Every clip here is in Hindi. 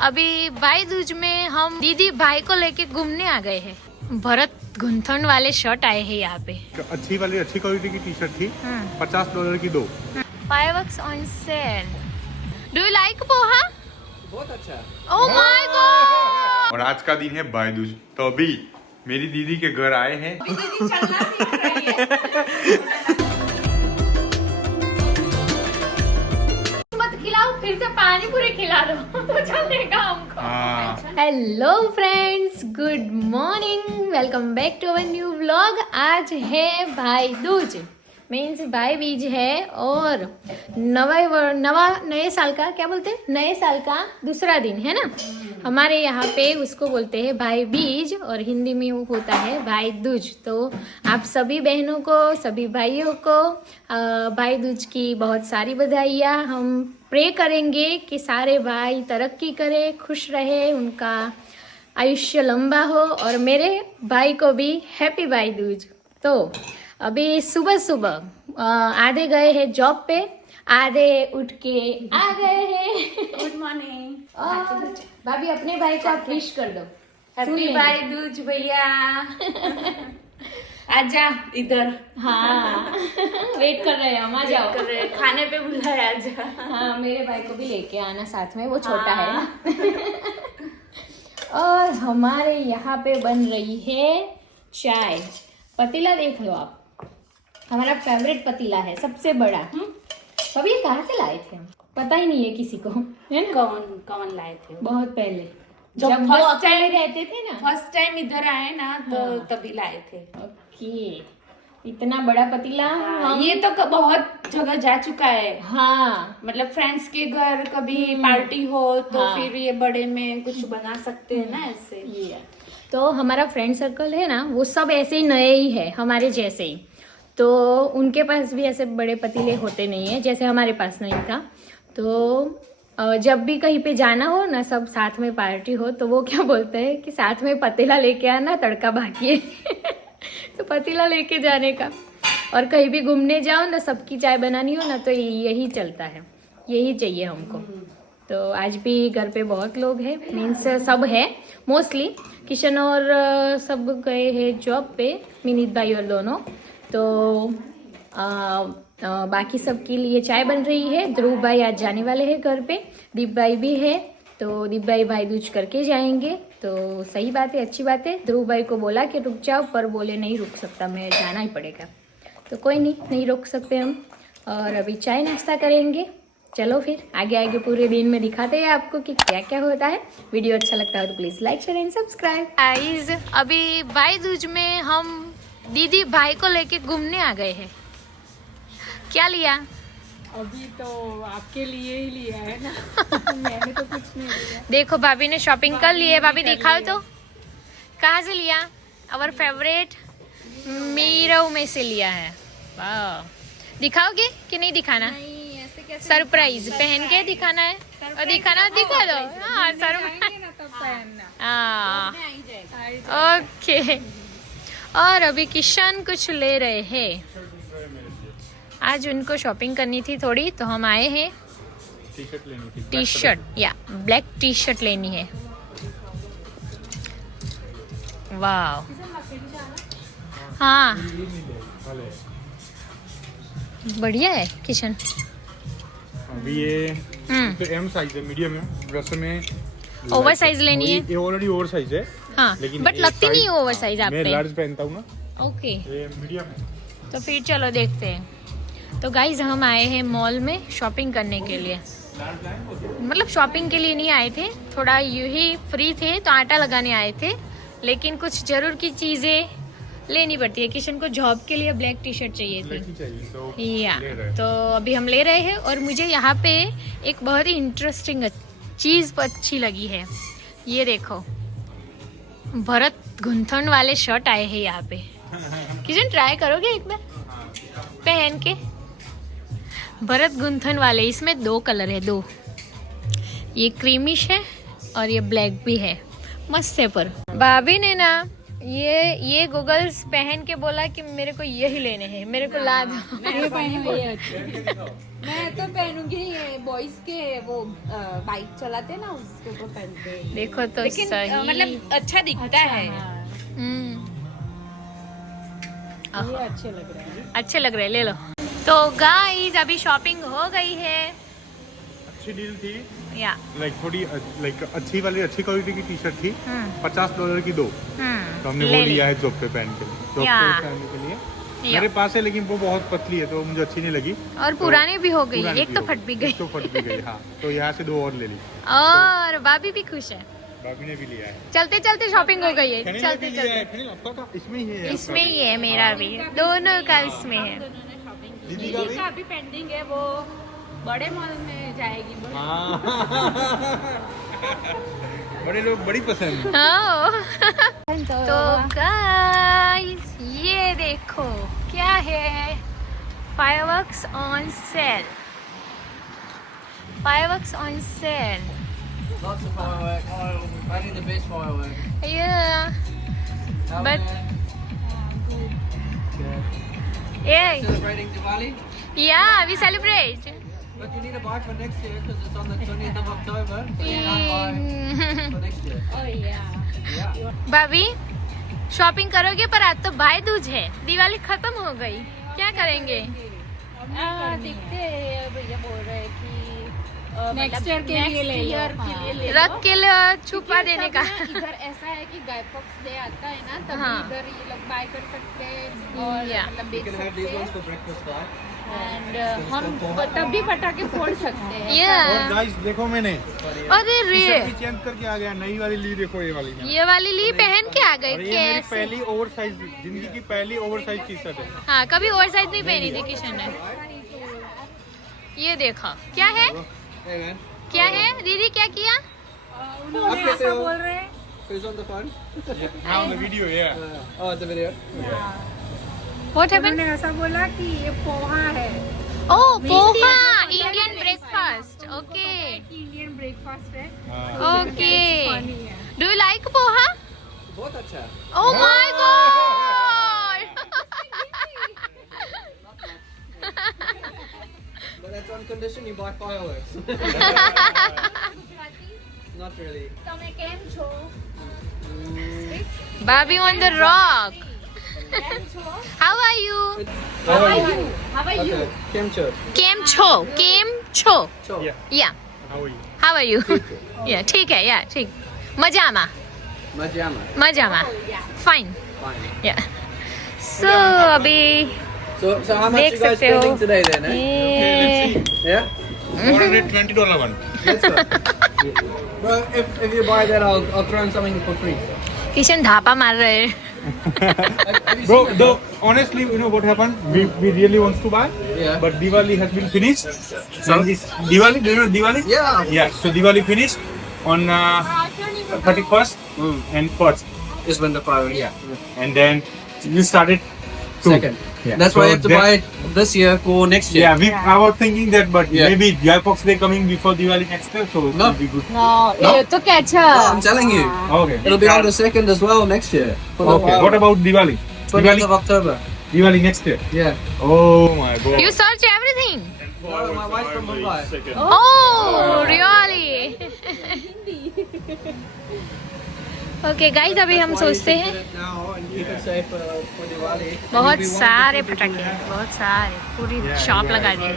अभी भाई दूज में हम दीदी भाई को लेके घूमने आ गए हैं। भरत गुंथन वाले शर्ट आए हैं यहाँ पे। अच्छी क्वालिटी की टी शर्ट थी, $50 की 2। Fireworks on sale. Do you like poha? बहुत अच्छा। Oh my god! और आज का दिन है भाई दूज, तो अभी मेरी दीदी के घर आए हैं। दीदी चलना सीख रही है। मत खिलाओ, फिर से पानी पूरी खिला दो तो चलेगा हमको। Hello friends, good morning, welcome back to our new vlog. आज है भाई दूज, मीन्स भाई बीज है और नए साल का क्या बोलते हैं, नए साल का दूसरा दिन है ना। हमारे यहाँ पे उसको बोलते हैं भाई बीज और हिंदी में वो होता है भाई दूज। तो आप सभी बहनों को, सभी भाइयों को भाई दूज की बहुत सारी बधाइयाँ। हम प्रे करेंगे कि सारे भाई तरक्की करें, खुश रहे, उनका आयुष्य लंबा हो और मेरे भाई को भी हैप्पी भाई दूज। तो अभी सुबह सुबह आधे गए हैं जॉब पे, आधे उठ के आ गए हैं। Good morning. और भाभी अपने भाई को आप विश कर दो। हैप्पी भाई दूज भैया। आजा इधर। हाँ वेट कर रहे हैं हम, आ जाओ। कर रहे खाने पे बुलाया आजा। हाँ मेरे भाई को भी लेके आना साथ में, वो छोटा है। और हमारे यहाँ पे बन रही है चाय। पतीला देख लो आप, हमारा फेवरेट पतीला है, सबसे बड़ा। अभी ये कहाँ से लाए थे हम, पता ही नहीं है किसी को, है ना। कौन लाए थे? बहुत पहले जब वो फर्स्ट अकेले टाइम रहते थे ना। फर्स्ट टाइम इधर आए ना तो हाँ। तभी लाए थे। ओके, इतना बड़ा पतीला। हम ये तो बहुत जगह जा चुका है। हाँ मतलब फ्रेंड्स के घर कभी पार्टी हो तो हाँ। फिर ये बड़े में कुछ बना सकते हैं ना ऐसे। ये तो हमारा फ्रेंड सर्कल है ना, वो सब ऐसे ही नए ही है हमारे जैसे ही। तो उनके पास भी ऐसे बड़े पतीले होते नहीं है जैसे हमारे पास नहीं था। तो जब भी कहीं पे जाना हो ना, सब साथ में पार्टी हो, तो वो क्या बोलते हैं कि साथ में पतीला लेके आना, तड़का भागिए। तो पतीला लेके जाने का। और कहीं भी घूमने जाओ ना, सबकी चाय बनानी हो ना, तो यही चलता है, यही चाहिए हमको। तो आज भी घर पे बहुत लोग हैं, मीन्स सब है मोस्टली। किशन और सब गए हैं जॉब पे, विनीत भाई और दोनों। तो बाकी सबके लिए चाय बन रही है। ध्रुव भाई आज जाने वाले हैं घर पे, दीप भाई भी है, तो दीप भाई दूज करके जाएंगे। तो सही बात है, अच्छी बात है। ध्रुव भाई को बोला कि रुक जाओ, पर बोले नहीं रुक सकता, मैं जाना ही पड़ेगा। तो कोई नहीं रोक सकते हम। और अभी चाय नाश्ता करेंगे। चलो फिर आगे पूरे दिन में दिखाते हैं आपको कि क्या क्या होता है। वीडियो अच्छा लगता हो तो please like share and subscribe. Guys, अभी भाई दूज में हम दीदी भाई को लेके घूमने आ गए हैं। क्या लिया? अभी तो आपके लिए ही लिया है ना। मैंने तो कुछ नहीं लिया। देखो भाभी ने शॉपिंग कर ली है। भाभी दिखाओ तो, कहाँ से लिया? अवर फेवरेट मीरो में से लिया है। वाह, दिखाओगे कि नहीं दिखाना? सरप्राइज पहन के दिखाना है। और दिखा दो। हाँ हाँ ओके। और अभी किशन कुछ ले रहे हैं, आज उनको शॉपिंग करनी थी थोड़ी, तो हम आए हैं टी शर्ट या ब्लैक टी शर्ट लेनी है। वाह, हाँ बढ़िया है किशन। अभी ये तो एम साइज है, मीडियम है, वैसे में ओवर साइज लेनी है। ये ऑलरेडी ओवर साइज है। हाँ लेकिन बट लगती नहीं ओवर साइज आप मैं पे। लार्ज पहनता हूँ ना। ओके, ये मीडियम है। तो फिर चलो देखते हैं। तो गाइज हम आए हैं मॉल में शॉपिंग करने के लिए। मतलब शॉपिंग के लिए नहीं आए थे, थोड़ा यूं ही फ्री थे तो आटा लगाने आए थे। लेकिन कुछ जरूर की चीज़ें लेनी पड़ती है। किशन को जॉब के लिए ब्लैक टी शर्ट चाहिए थी या, तो अभी हम ले रहे हैं। और मुझे यहाँ पे एक बहुत ही इंटरेस्टिंग चीज़ अच्छी लगी है। ये देखो, भरत गुंथन वाले शर्ट आए हैं यहाँ पे। किशन ट्राई करोगे एक बार पहन के? भरत गुंथन वाले, इसमें 2 कलर है, 2। ये क्रीमिश है और ये ब्लैक भी है, मस्त है। पर भाभी ने ना ये गूगल्स पहन के बोला कि मेरे को यही लेने हैं, मेरे को ला दो। ये पहनो, ये अच्छे। मैं तो पहनूंगी ये बॉयज के वो बाइक चलाते ना उसको तो पहनते हैं। देखो तो लेकिन सही। मतलब अच्छा दिखता है। हाँ, हम्म, ये अच्छे लग रहे हैं। अच्छे लग रहे हैं, ले लो। तो गाइस अभी शॉपिंग हो गई है अच्छी डील थी, या लाइक थोड़ी लाइक अच्छी वाली अच्छी क्वालिटी की टी शर्ट थी, $50 की 2, तो हमने वो ले ली। लिया है जॉब पे पहन के लिए, जॉब या। पे पहनने के लिए। या। मेरे पास है लेकिन वो बहुत पतली है तो मुझे अच्छी नहीं लगी। और पुरानी भी हो गई, पुरानी एक तो हो फट भी गई। एक तो फट भी गई, हाँ। तो यहाँ से 2 और ले ली। और भाभी भी खुश है। भाभी ने भी लिया है। चलते चलते शॉपिंग हो गई है, फैनिल ने चलते भी लिया है। चलते। फैनिल आपका का इसमें ही है। इसमें ही है, मेरा भी दोनों का इसमें है। दीदी का भी। का भी पेंडिंग है, वो बड़े मॉल में जाएगी। हाँ। बड़े लोग बड़ी पसंद है। हाँ। तो गाइस ये देखो क्या है, fireworks on sale, fireworks on sale. Lots of fireworks. Only the best fireworks. Yeah, How but yeah. yeah, Celebrating Diwali, yeah, we celebrate. but you need to buy for next year because it's on the 20th of October. So you can't buy for next year. Oh yeah. Yeah. भाभी शॉपिंग करोगे, पर आज तो भाई दूज है, दिवाली खत्म हो गई, क्या करेंगे? देखते हैं, भैया बोल रहे हैं कि नेक्स्ट ईयर के लिए ले लो। रख के लिए छुपा देने का। इधर ऐसा है कि गायपॉक्स डे आता है ना, तभी हाँ। इधर ये लोग बाय कर सकते हैं और Yeah. मतलब You बेच can have सकते these हैं ones for breakfast, right? And हम तब भी पटाखे फोड़ सकते हैं। और Yeah. गाइस देखो मैंने अरे रे, टी-शर्ट भी चेंज करके आ गया, नई वाली ली, देखो ये वाली। ये वाली ली पहन के आ गए और ये मेरी कैसे? पहली ओवरसाइज, जिंदगी की पहली ओवरसाइज टी-शर्ट है। हाँ, कभी ओवर साइज नहीं पहनी थी किशन ने। ये देखा क्या है, Hey man. क्या है दीदी, क्या किया? उन्होंने Okay, ऐसा so- बोल रहे हैं। Who's on the phone? हाँ, the video, yeah. Oh, it's a video. What happened? उन्होंने ऐसा बोला कि ये पोहा है, Oh, पोहा, मतलब Indian breakfast. Okay Indian breakfast है। हाँ। ओके, Funny है। Do you like poha? बहुत अच्छा। Oh my god! But that's on condition you buy fireworks. Not really. તમે કેમ છો? Bobby on the rock. કેમ છો? How are you? How are you? How are you? Okay. Kimchi. केम छो, केम छो। Sure. Yeah. Yeah. How are you? How are you? Yeah, ठीक है, yeah, ठीक। मजामा, Majama. मजामा। Fine. Fine. Yeah. So अभी So how much देख you guys सकते हो। spending today then? Eh? ये Yeah. $420 one. Let's go. Bro, if you buy that, I'll throw in something for free. Kishan धापा मार रहे हैं। Have you Bro, seen though, honestly, you know what happened? We really wants to buy, Yeah. but Diwali has been finished. So this Diwali, do you know Diwali? Yeah. Yeah. So Diwali finished on 31st and 1st, Just when the fireworks. yeah. And then we started to. Second. Yeah. That's why So you have to that- buy it this year for next year. Yeah, I was thinking that, but Yeah. maybe Jaipox Day coming before Diwali next year, so it No. will be good. ये तो कैचा। No, I'm telling you. Okay. It'll be on the 2nd as well next year. For the Okay. What about Diwali? 20th of October. Diwali next year. Yeah. Oh my God. You search everything. No, my wife's from Mumbai. Oh, really? Okay, guys, अभी हम That's why you सोचते should हैं get it now and keep it safe for Diwali. बहुत You'll be सारे wonderful पटाखे हैं, बहुत सारे, पूरी Yeah, शॉप yeah. लगा दी है।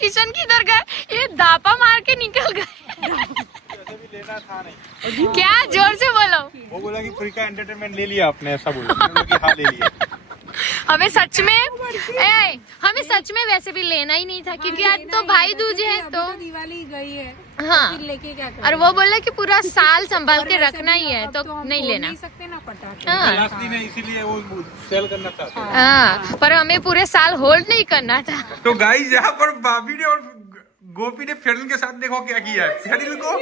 किशन किधर गए? ये दापा मार के निकल गए। ऐसे भी लेना था नहीं। क्या, जोर से बोलो। वो बोला कि फ्री का एंटरटेनमेंट ले लिया आपने, ऐसा बोला। मैंने बोला कि हाँ ले लिया। हमें सच में वैसे भी लेना ही नहीं था, क्योंकि आज तो भाई दूज है तो। दिवाली गई है, हाँ, फिर लेके क्या करें? और वो बोले कि पूरा साल संभाल और के वैसे रखना भी ही है, अब तो हम नहीं फोड़ लेना। नहीं सकते ना पटाखे। हाँ। लास्ट दिन है इसीलिए वो सेल करना चाहते हैं। हाँ, पर हमें पूरे साल होल्ड नहीं करना था। तो गाइस यहाँ पर भाभी ने और गोपी ने फेरल के साथ देखो क्या किया है। फेरल को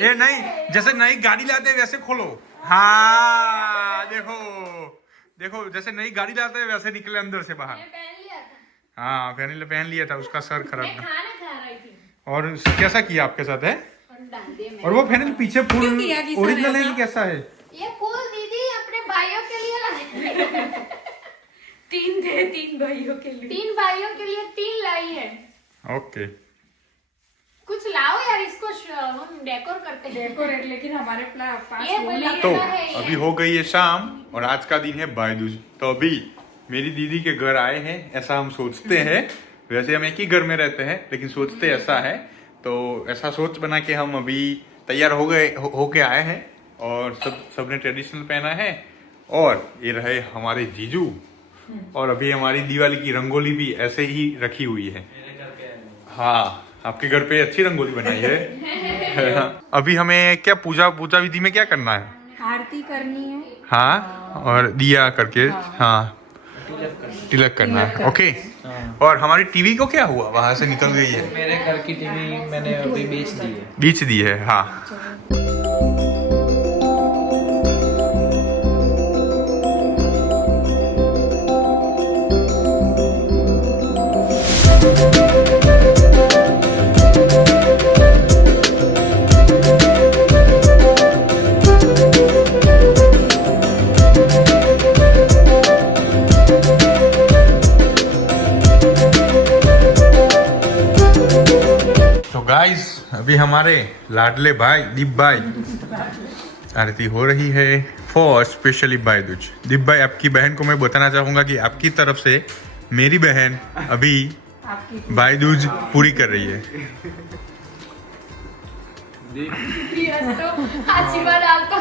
ये नहीं, जैसे नई गाड़ी लाते हैं वैसे खोलो। हाँ देखो देखो, जैसे नई गाड़ी लाते हैं वैसे निकले अंदर से बाहर। हाँ, फेरल पहन लिया था, उसका सर खराब था। और कैसा किया आपके साथ है? डाल दिए मैंने। और वो फैनल पीछे फूल क्यों किया किसी ने ओरिजिनल है ऐसा? कि कैसा है? ये फूल दीदी अपने भाइयों के लिए लाई। 3 भाइयों के लिए। 3 भाइयों के लिए 3 लाई है। ओके। कुछ लाओ यार, इसको हम डेकोर करते हैं। डेकोरेट, लेकिन हमारे पास ये वो नहीं बोला है। तो है ये। अभी हो गई है शाम और आज का दिन है भाई दूज। तो अभी मेरी दीदी के घर आए हैं, ऐसा हम सोचते हैं। वैसे हम एक ही घर में रहते हैं लेकिन सोचते ऐसा है। तो ऐसा सोच बना के हम अभी तैयार हो गए होके आए हैं और सबने ट्रेडिशनल पहना है। और ये रहे हमारे जीजू। और अभी हमारी दिवाली की रंगोली भी ऐसे ही रखी हुई है। हाँ, आपके घर पे अच्छी रंगोली बनाई है। अभी हमें क्या पूजा विधि में क्या करना है? आरती करनी है। हाँ, और दिया करके हाँ तिलक करना है। ओके। और हमारी टीवी को क्या हुआ? वहां से निकल गई है। मेरे घर की टीवी मैंने अभी बेच दी है। हाँ। तो गाइस अभी हमारे लाडले भाई दीप भाई आरती हो रही है फॉर स्पेशली भाई दूज। दीप भाई, आपकी बहन को मैं बताना चाहूंगा कि आपकी तरफ से मेरी बहन अभी भाई दूज पूरी कर रही है। आशीर्वाद आपका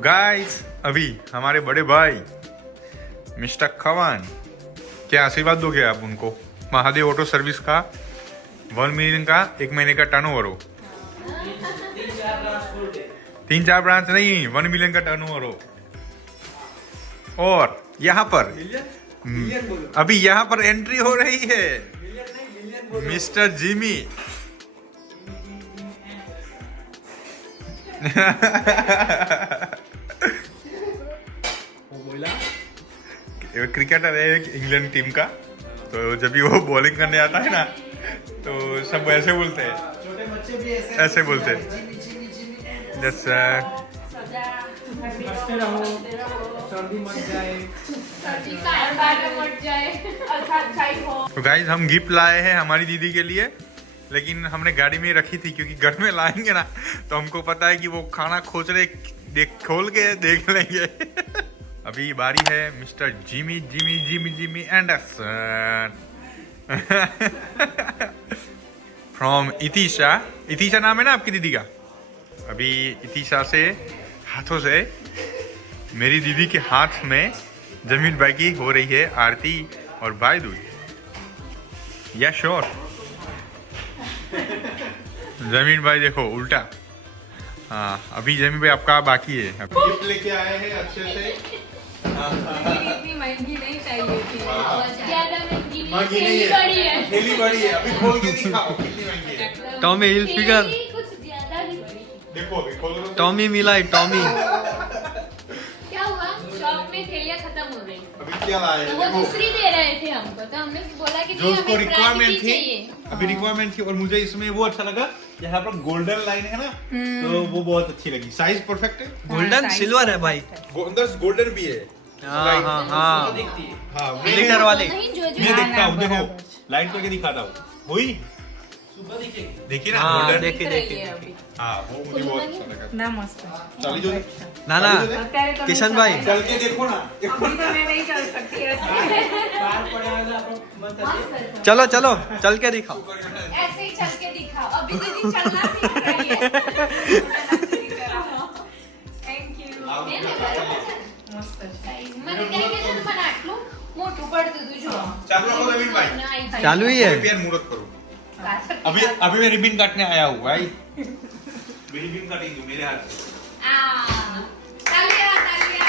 गाइस अभी हमारे बड़े भाई मिस्टर खवान, क्या आशीर्वाद दोगे आप उनको? महादेव ऑटो सर्विस का 1 मिलियन का 1 महीने का टर्नओवर हो। 3-4 ब्रांच नहीं, 1 मिलियन का टर्नओवर हो। और यहाँ पर अभी यहाँ पर एंट्री हो रही है मिस्टर जिमी। क्रिकेटर है एक इंग्लैंड टीम का। तो जब भी वो बॉलिंग करने आता है ना तो सब ऐसे बोलते हैं, छोटे बच्चे भी ऐसे बोलते हैं। बचते रहो, सर्दी मत जाए। तो गाइस हम गिफ्ट लाए हैं हमारी दीदी के लिए, लेकिन हमने गाड़ी में ही रखी थी क्योंकि घर में लाएंगे ना तो हमको पता है कि वो खाना खोल के देख लेंगे। अभी बारी है मिस्टर जिमी एंडरसन फ्रॉम इतिशा। इतिशा नाम है ना आपकी दीदी का? अभी इतिशा से हाथों से मेरी दीदी के हाथ में जमीन भाई की हो रही है आरती और भाई दूज। या श्योर जमीन भाई देखो उल्टा। हाँ, अभी जमीन भाई आपका बाकी है। गिफ्ट लेके आए हैं अच्छे से। इतनी महंगी नहीं चाहिए थी। ज्यादा महंगी महंगी नहीं है, थैली बड़ी है। अभी खोल के दिखाओ कितनी महंगी है। टॉमी हिलफिगर, थैली कुछ ज्यादा ही बड़ी। देखो अभी खोलो तो। टॉमी मिलाई, टॉमी। क्या हुआ? शॉप में थैलियां खत्म हो गई अभी क्या लाए तो हैं वो देखो। दूसरी दे रहे थे हमको, तो हमने बोला कि जो नहीं, उसको हमें रिक्वायरमेंट प्राइस थी, चाहिए। अभी रिक्वायरमेंट थी। और मुझे इसमें वो अच्छा लगा, यहाँ पर गोल्डन लाइन है ना तो वो बहुत अच्छी लगी। साइज परफेक्ट है। गोल्डन सिल्वर है भाई। अंदर गोल्डन भी है। हाँ हाँ हाँ, हाँ मैं ग्लिटर वाले। नहीं, जो मैं देखता हूँ, देखो लाइट करके दिखाता हूँ। हुई देखिए ना हाँ, गोल्डन। देखे देखे। हाँ वो मुझे बहुत अच्छा लगा। ना मस्त। चलिए जो ना ना, અત્યારે તો किशन नहीं भाई चल के देखो ना। अभी तो मैं नहीं चल सकती ऐसे। बाहर पड़ा है ना, आपको मत आइए। चलो चलो चल के दिखाओ। ऐसे ही चल के दिखाओ। अभी दीदी चलना सीख रही है। Thank you. मस्त મને કહે કે તું મને આટલું મોટું પડતું તું જો चालू रखो रवीन भाई। नहीं चालू ही है। प्यार मुहूर्त करो। अभी मैं रिबन काटने आया हूँ भाई। मैं रिबन काटेंगे मेरे हाथ से। आ तालियां तालियां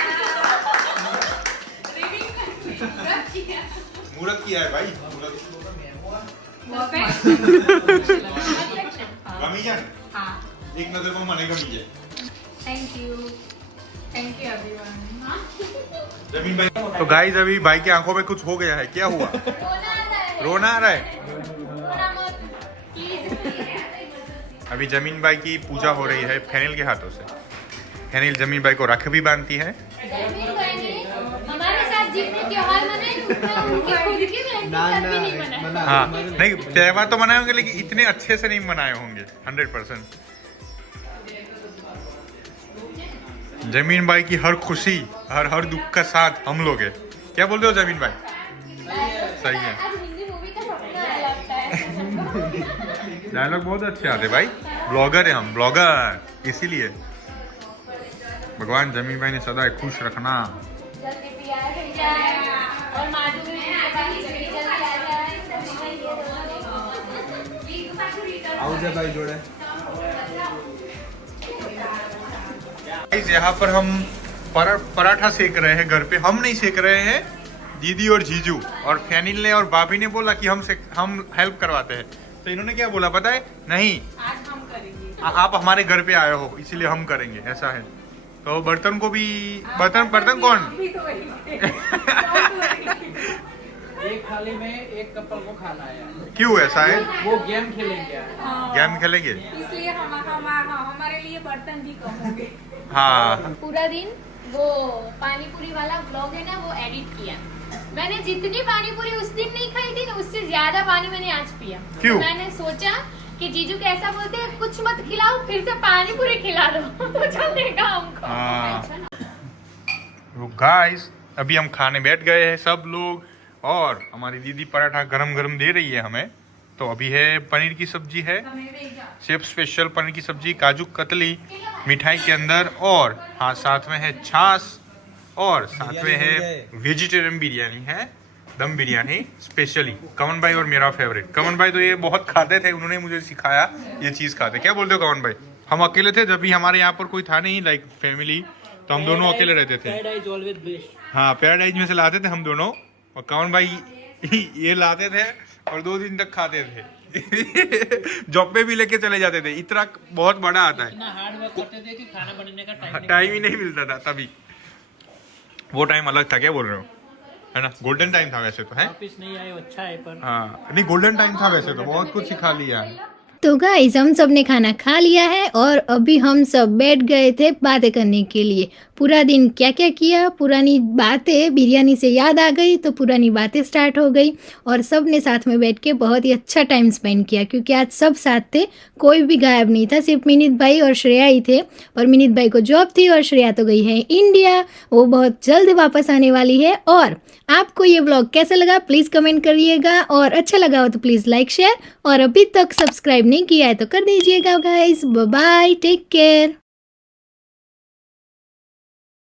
रीडिंग मुहूर्त किया है भाई। मुहूर्त गमी जान हाँ एक नजर को मने गमी जाए। Thank you everyone. जमीन भाई तो गाइस अभी भाई की आंखों में कुछ हो गया है। क्या हुआ? रोना आ रहा है। रोना मत प्लीज अभी जमीन भाई की पूजा हो रही है फैनिल के हाथों से। फैनिल जमीन भाई को राखी बांधती है। जमीन भाई ने हमारे साथ जितने त्योहार मनाए उतना उनके खुद की बहन के साथ भी नहीं मनाए। हाँ नहीं, त्योहार तो मनाए होंगे लेकिन इतने अच्छे से नहीं मनाए होंगे 100%। जमीन भाई की हर खुशी हर दुख का साथ हम लोग है। क्या बोलते हो जमीन भाई? सही है। आज हिंदी मूवी का सपना आया लगता है। डायलॉग बहुत अच्छे आते भाई। ब्लॉगर है हम, ब्लॉगर, इसीलिए। भगवान जमीन भाई ने सदा खुश रखना। जल्दी प्यार हो जाए और माधुरी जल्दी आ जाए। आओ भाई जोड़े। गाइस यहाँ पर हम पराठा सेक रहे हैं घर पे। हम नहीं सेक रहे हैं, दीदी और जीजू और फैनिल ने और भाभी ने बोला कि हम हेल्प करवाते हैं। तो इन्होंने क्या बोला पता है? नहीं, आज हम करेंगे। आप हमारे घर पे आए हो इसीलिए हम करेंगे, ऐसा है। तो बर्तन को भी बर्तन कौन? अभी तो वही एक थाली में एक कपल को खाना है। क्यों ऐसा है? वो गेम खेलेंगे। गेम खेलेंगे? इसलिए हमारे लिए बर्तन भी कम होंगे। हाँ। पूरा दिन वो पानी पूरी वाला ब्लॉग है ना, वो एडिट किया। मैंने जितनी पानी पूरी उस दिन नहीं खाई थी ना, उससे ज्यादा पानी मैंने आज पिया। क्यों? तो मैंने सोचा कि जीजू कैसा बोलते हैं, कुछ मत खिलाओ फिर से पानी पूरी खिला दो। तो चलेगा हमको। हाँ। तो गाइस अभी हम खाने बैठ गए हैं सब लोग और हमारी दीदी पराठा गरम गरम दे रही है हमें। तो अभी है पनीर की सब्जी है, शेफ स्पेशल पनीर की सब्जी, काजू कतली मिठाई के अंदर, और हाँ साथ में है छाछ, और साथ में है वेजिटेरियन बिरयानी है, दम बिरयानी स्पेशली। कमन भाई और मेरा फेवरेट। कमन भाई तो ये बहुत खाते थे, उन्होंने मुझे सिखाया ये चीज़ खाते। क्या बोलते हो कमन भाई? हम अकेले थे जब भी हमारे यहाँ पर कोई था नहीं, लाइक फैमिली, तो हम दोनों अकेले रहते थे। हाँ, पैराडाइज में से लाते थे हम दोनों, और कमन भाई ये लाते थे और 2 दिन तक खाते थे। जॉब पे भी लेके चले जाते थे। इतना बहुत बड़ा आता है, हार्ड वर्क करते थे कि खाना बनने का टाइम ही नहीं मिलता था तभी। वो टाइम अलग था, क्या बोल रहे हो, है ना? गोल्डन टाइम था वैसे तो, है? वापस नहीं आए, अच्छा है पर हाँ नहीं, गोल्डन टाइम था वैसे तो, बहुत कुछ सिखा लिया। तो गाइस हम सब ने खाना खा लिया है और अभी हम सब बैठ गए थे बातें करने के लिए। पूरा दिन क्या क्या किया, पुरानी बातें, बिरयानी से याद आ गई तो पुरानी बातें स्टार्ट हो गई, और सब ने साथ में बैठ के बहुत ही अच्छा टाइम स्पेंड किया, क्योंकि आज सब साथ थे, कोई भी गायब नहीं था, सिर्फ मिनित भाई और श्रेया ही थे। और मिनित भाई को जॉब थी और श्रेया तो गई है इंडिया, वो बहुत जल्द वापस आने वाली है। और आपको ये व्लॉग कैसा लगा प्लीज़ कमेंट करिएगा, और अच्छा लगा हो तो प्लीज़ लाइक शेयर, और अभी तक सब्सक्राइब नहीं किया है तो कर दीजिएगा guys. Bye bye, take care.